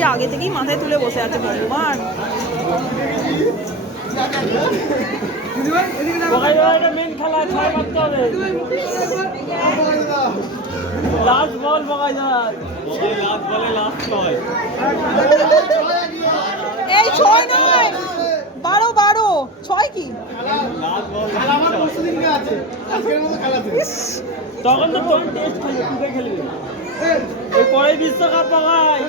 সেই আগে থেকেই মাথায় তুলে বসে আছে ভগবান। মেন খেলা 6 মারতে হবে। লাস্ট বল বগাই দাঁড়ায়, লাস্ট বলে লাস্ট ছয়। এই 6 নয় 12 6 কি তখন তো তোর টেস্ট খেলবে, তুই খেলবি ওই পরে বিশ্বকাপ বগাই।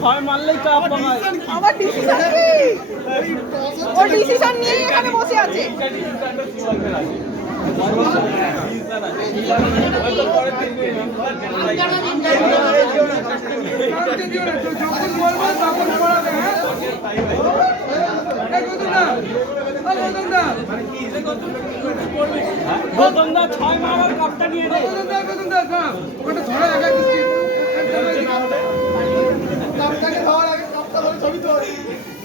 6 মারলেই কাপ বগাই। আমার ডিসিশন কি? ও ডিসিশন নিয়ে এখানে বসে আছে। গৌতমদা 6 মারার কাপটা নিয়ে নে।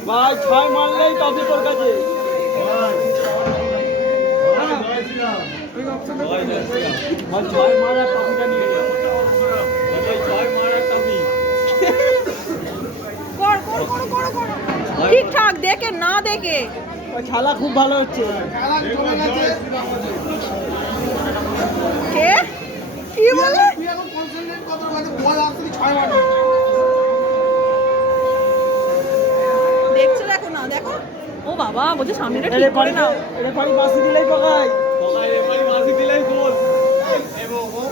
ভাই 6 মারলেই টপি তোর কাছে। ভাই 6 মারার টপিটা নিয়ে নে। ভাই 6 মারার টপি কর ঠিকঠাক দেখে না দেখে। ওই খেলা খুব ভালো হচ্ছে। কে কি বলে? দেখছো দেখো না দেখো। ও বাবা বলছে সামনেটা ঠিক করে নাও। রেফারি বাসি দিলেই পকাই পকাই, রেফারি বাসি দিলেই গোল। এবং ও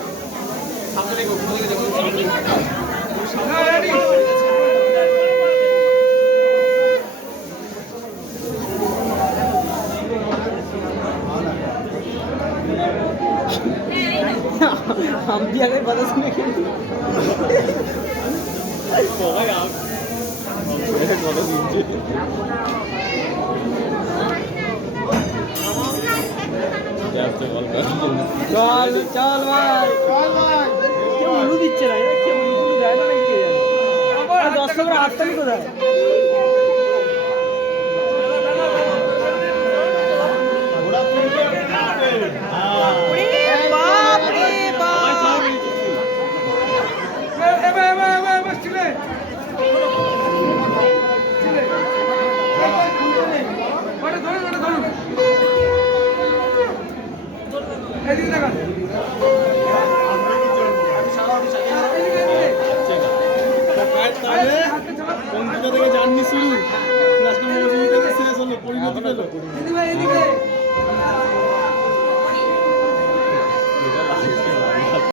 সামনে গোল করে দেব। রেডি हम भी अगर बता सुने कि होगा यार मेरे बता सुनते कैसे कॉल कर चल चल भाई क्यों उलू দিচ্ছে না এরা কেউ উলু দেয় না নাকি আবার দর্শকরা হাততালি কোথায় ঘোড়া তুলতে জাননি শুরু শেষ হলো পরিণতি পেল।